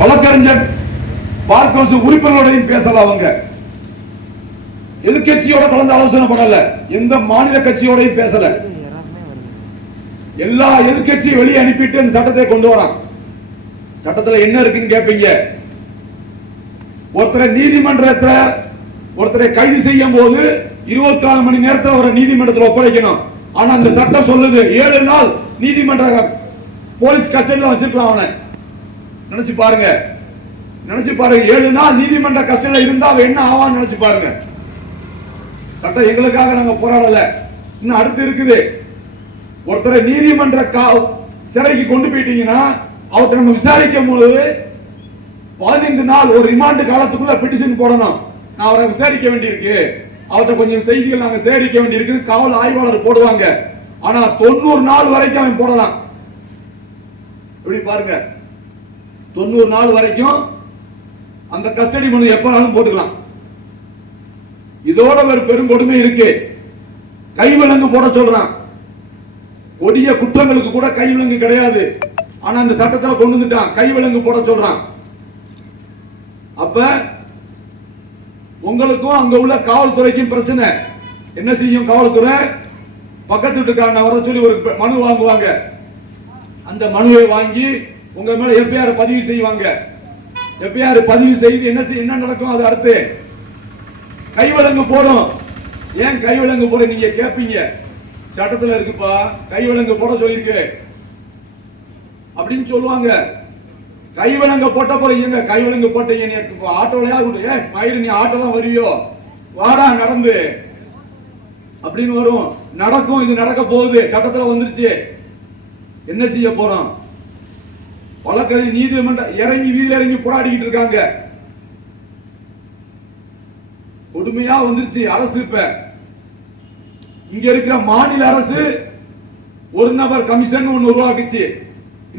வழக்கறிஞர் bar council உறுப்பினரோடையும் பேசல அவங்க. எதிர்கட்சியோட கலந்து ஆலோசனை பண்ணல. எந்த மாநில கட்சியோடையும் பேசல. எல்லா எதிர்கட்சியும் வெளியே அனுப்பிட்டு இந்த சட்டத்தை கொண்டு வரான். சட்டத்துல என்ன இருக்குன்னு கேட்பீங்க ஒருத்தரை நீதிமன்றத்துல ஒருத்தரை கைது செய்யும் போது இருபத்தி நாலு மணி நேரத்தில் ஒரு நீதிமன்றத்தில் ஒப்படைக்கணும். ஆனா அந்த சட்டம் சொல்லுது ஏழு நாள் நீதிமன்ற போலீஸ் கஸ்டடியில் வச்சிருக்கலாம் அவனை. நினைச்சு பாருங்க. நினைச்சு பாருங்க ஏழு நாள் நீதிமன்ற கஸ்டடியில் இருந்தா அவன் என்ன ஆவான்னு நினைச்சு பாருங்க. சட்டம் எங்களுக்காக நாங்க போராடல. இன்னும் அடுத்து இருக்குது. ஒருத்தரை நீதிமன்ற கா- சிறைக்கு கொண்டு போயிட்டீங்கன்னா அவர்கிட்ட நம்ம விசாரிக்கும் பொழுது பதினைந்து நாள் ஒரு ரிமாண்டு காலத்துக்குள்ள பெட்டிஷன் போடணும். நான் அவரை விசாரிக்க வேண்டியிருக்கு. அவர்கிட்ட கொஞ்சம் செய்திகள் நாங்கள் சேகரிக்க வேண்டியிருக்கு காவல் ஆய்வாளர் போடுவாங்க. ஆனா தொண்ணூறு நாள் வரைக்கும் அவன் போடலாம். இப்படி பாருங்க. தொண்ணூறு நாள் வரைக்கும் அந்த கஸ்டடி மனு எப்பனாலும் போட்டுக்கலாம். இதோட ஒரு பெரும் கொடுமை இருக்கு. கைவிலங்கு போட சொல்றான். கொடிய குற்றங்களுக்கு கூட கைவிலங்கு கிடையாது. ஆனா அந்த சட்டத்தில் கொண்டு வந்துட்டான். கைவிலங்கு போட சொல்றான். அப்ப உங்களுக்கும் அங்க உள்ள காவல்துறைக்கும் பிரச்சனை. என்ன செய்யும் காவல்துறை? பக்கத்து வீட்டுக்காரனை வர சொல்லி ஒரு மனு வாங்குவாங்க. அந்த மனுவை வாங்கி உங்க மேல எஃப்ஐஆர் பதிவு செய்வாங்க? எஃப்ஐஆர் பதிவு செய்து என்ன செய்ய என்ன நடக்கும்? அது அடுத்து. கைவிலங்கு போடும். ஏன் கைவிலங்கு போட நீங்க கேட்பீங்க சட்டத்துல இருக்குப்பா. கைவிலங்கு போட சொல்லியிருக்கு. அப்படின்னு சொல்லுவாங்க. கைவிலங்க போட்ட போல எங்க கைவிலங்கு போட்டீங்க நீ ஆட்டோலயா ஏ மயிறு நீ ஆட்டோ தான் வருவியோ? வாடா நடந்து. அப்படின்னு வரும். நடக்கும் இது நடக்க போகுது. சட்டத்துல வந்துருச்சு. என்ன செய்ய போறோம்? வழக்கறி நீதிமன்றம் இறங்கி வீதியில இறங்கி போராடிக்கிட்டு இருக்காங்க. கொடுமையா வந்துருச்சு அரசு இப்ப. இங்க இருக்கிற மாநில அரசு ஒரு நபர் கமிஷன் ஒன்னு உருவாக்குச்சு.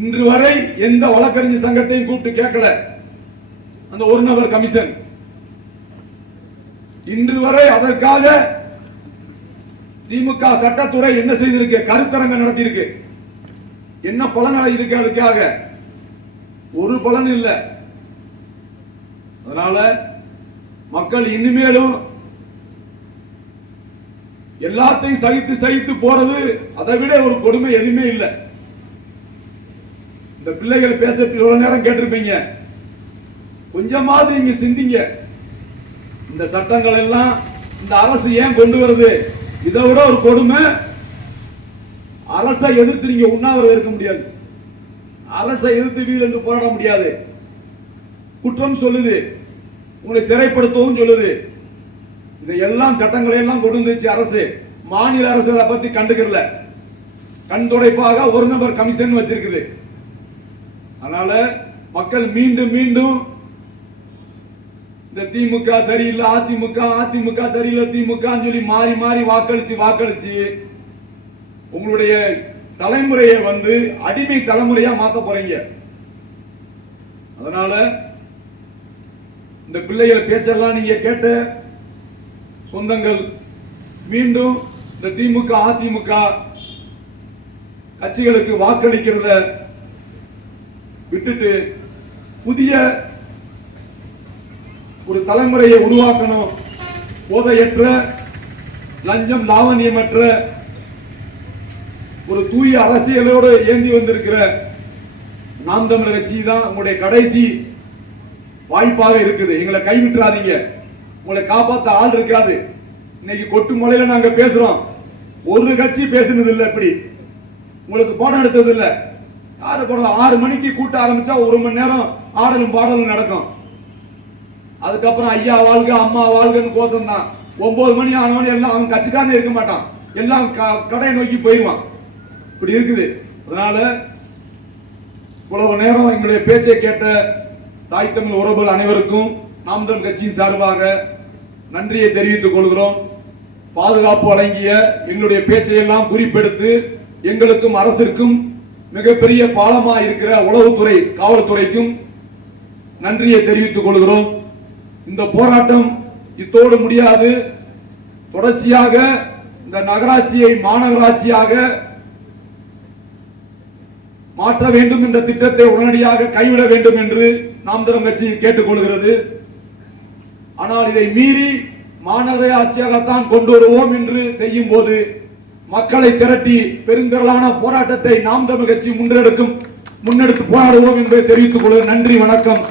இன்று வரை எந்த வழக்கறிஞர் சங்கத்தையும் கூப்பிட்டு கேட்கல. அந்த ஒரு நபர் கமிஷன். இன்று வரை அதற்காக திமுக சட்டத்துறை என்ன செய்திருக்கு? கருத்தரங்கம் நடத்தியிருக்கு. என்ன பலன் இருக்கு அதுக்காக? ஒரு பலன் இல்ல. அதனால மக்கள் இனிமேலும் எல்லாத்தையும் சகித்து சகித்து போறது அதை விட ஒரு கொடுமை எதுவுமே இல்லை. இந்த பிள்ளைகள் பேச இவ்வளவு நேரம் கேட்டிருப்பீங்க. கொஞ்சமாவது நீங்க சிந்திங்க. இந்த சட்டங்கள் எல்லாம் இந்த அரசு ஏன் கொண்டு வருது? இதை விட ஒரு கொடுமை. அரசை எதிர்த்து நீங்க உண்ணாவிரதம் இருக்க முடியாது. அரசை எதிர்த்து வீதியில் இருந்து போராட முடியாது. குற்றம் சொல்லுது. உங்களை சிறைப்படுத்தவும் சொல்லுது. இதையெல்லாம் சட்டங்களை எல்லாம் கொண்டு வந்துச்சு அரசு. மாநில அரசு அதை பத்தி கண்டுக்கிறல. கண் துடைப்பாக ஒரு நபர் கமிஷன் வச்சிருக்குது. அதனால மக்கள் மீண்டும் மீண்டும் இந்த திமுக சரியில்லை அதிமுக அதிமுக சரியில்லை திமுக சொல்லி மாறி மாறி வாக்களிச்சு வாக்களிச்சு உங்களுடைய தலைமுறையை வந்து அடிமை தலைமுறையா மாத்த போறீங்க. அதனால இந்த பிள்ளைகள் பேச்செல்லாம் நீங்க கேட்ட சொந்தங்கள் மீண்டும் இந்த திமுக அதிமுக கட்சிகளுக்கு வாக்களிக்கிறத விட்டுட்டு புதிய ஒரு தலைமுறையை உருவாக்கணும். போதையற்ற லஞ்சம் லாவண்யமற்ற ஒரு தூய அரசியலோடு ஏந்தி வந்திருக்கிற நாம் தமிழர் கட்சி தான் உங்களுடைய கடைசி வாய்ப்பாக இருக்குது. எங்களை கைவிட்டுறாதீங்க. உங்களை காப்பாத்த ஆள் இருக்காது. இன்னைக்கு கொட்டு மலையில நாங்க பேசுறோம். ஒரு கட்சி பேசுனது இல்லை இப்படி. உங்களுக்கு படம் எடுத்தது இல்லை. யாரு படம் ஆறு மணிக்கு கூட்ட ஆரம்பிச்சா ஒரு மணி நேரம் ஆடலும் பாடலும் நடக்கும். அதுக்கப்புறம் ஐயா வாழ்க அம்மா வாழ்கன்னு கோஷம் தான் ஒன்பது மணி ஆனவனே எல்லாம் அவன் கட்சிக்காரனே இருக்க மாட்டான். எல்லாம் க- கடையை நோக்கி போயிடுவான் இப்படி இருக்குது. அதனால இவ்வளவு நேரம் எங்களுடைய பேச்சை கேட்ட தாய் தமிழ் உறவுகள் அனைவருக்கும் நாம் தமிழ் கட்சியின் சார்பாக நன்றியை தெரிவித்துக் கொள்கிறோம். பாதுகாப்பு வழங்கிய எங்களுடைய பேச்சையெல்லாம் குறிப்பெடுத்து எங்களுக்கும் அரசிற்கும் மிகப்பெரிய பாலமா இருக்கிற உளவுத்துறை காவல்துறைக்கும் நன்றியை தெரிவித்துக் கொள்கிறோம். இந்த போராட்டம் இத்தோடு முடியாது. தொடர்ச்சியாக இந்த நகராட்சியை மாநகராட்சியாக மாற்ற வேண்டும் என்ற திட்டத்தை உடனடியாக கைவிட வேண்டும் என்று நாம் தமிழர் கட்சி கேட்டுக்கொள்கிறது. ஆனால் இதை மீறி மாநகராட்சியாகத்தான் கொண்டு வருவோம் என்று செய்யும் போது மக்களை திரட்டி பெருந்திரளான போராட்டத்தை நாம் தமிழ் கட்சி முன்னெடுக்கும் முன்னெடுத்து போராடுவோம் என்பதை தெரிவித்துக் கொள்கிறேன் நன்றி வணக்கம்.